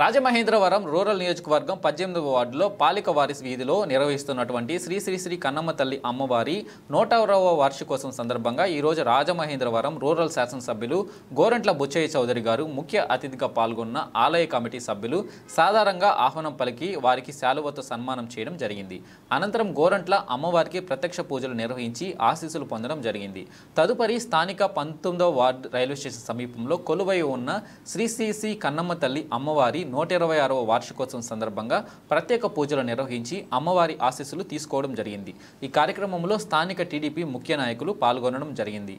Rajamahendravaram rural నియోజకవర్గం 18వ వార్డులో పాలిక warriors వీధిలో నిర్వహిస్తున్నటువంటి శ్రీ శ్రీ శ్రీ కన్నమ్మ తల్లి అమ్మవారి 106వ వార్షికోత్సవం సందర్భంగా ఈ రోజు రాజమహేంద్రవరం రూరల్ శాసనసభ్యులు గోరంట్ల బుచ్చయ్య చౌదరి గారు ముఖ్య అతిథిగా పాల్గొన్న ఆలయ కమిటీ సభ్యులు సాధారణంగా ఆహ్వానం పలికి వారికి శాలువతో సన్మానం చేయడం జరిగింది. అనంతరం గోరంట్ల అమ్మవారికి ప్రత్యక్ష పూజలు నిర్వహించి ఆశీస్సులు పొందడం జరిగింది. తదుపరి స్థానిక 19వ వార్డు రైల్వే స్టేషన్ సమీపంలో కొలువై ఉన్న శ్రీ శ్రీ శ్రీ కన్నమ్మ తల్లి అమ్మవారి 126వ వార్షికోత్సవం సందర్భంగా ప్రత్యేక పూజలు నిర్వహించి అమ్మవారి ఆశీస్సులు తీసుకోవడం జరిగింది. ఈ కార్యక్రమంలో స్థానిక టీడీపీ ముఖ్య నాయకులు పాల్గొనడం జరిగింది.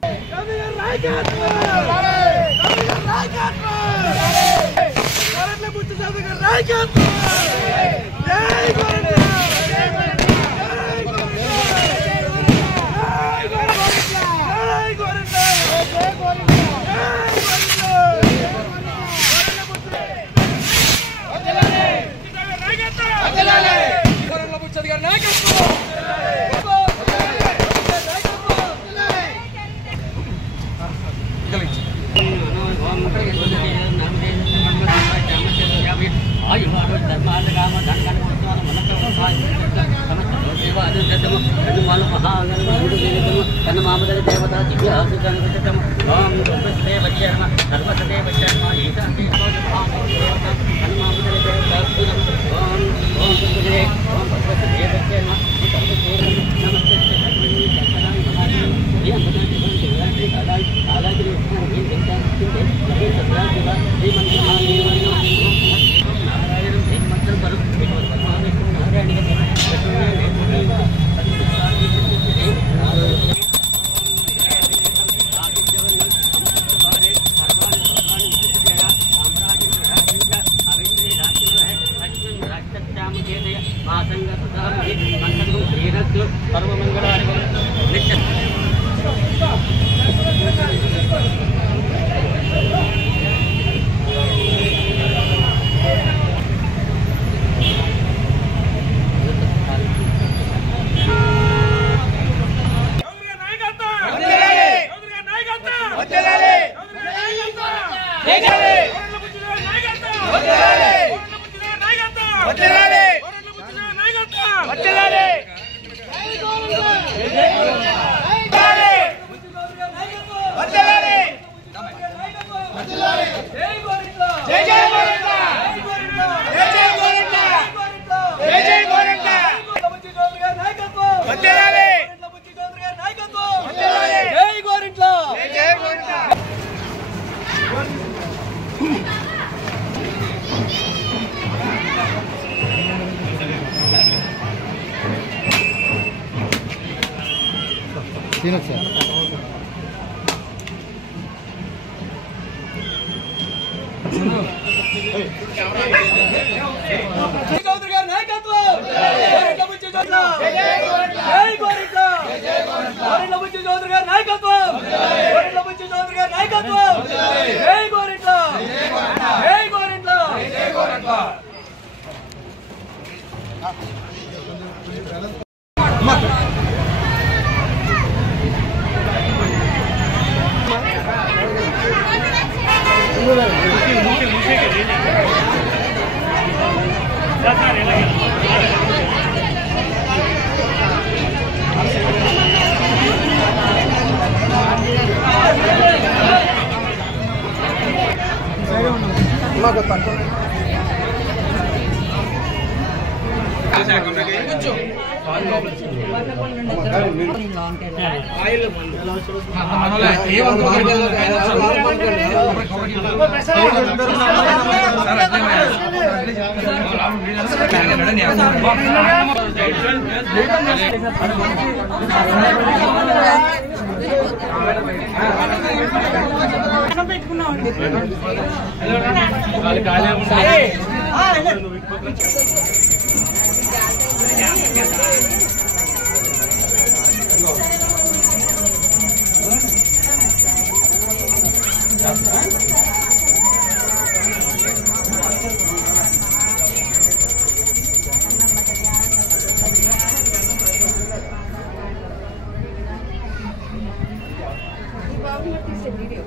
Video.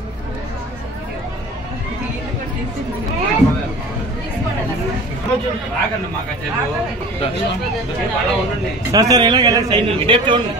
సార్ ఎలా సైన్ ఇటే చూడండి.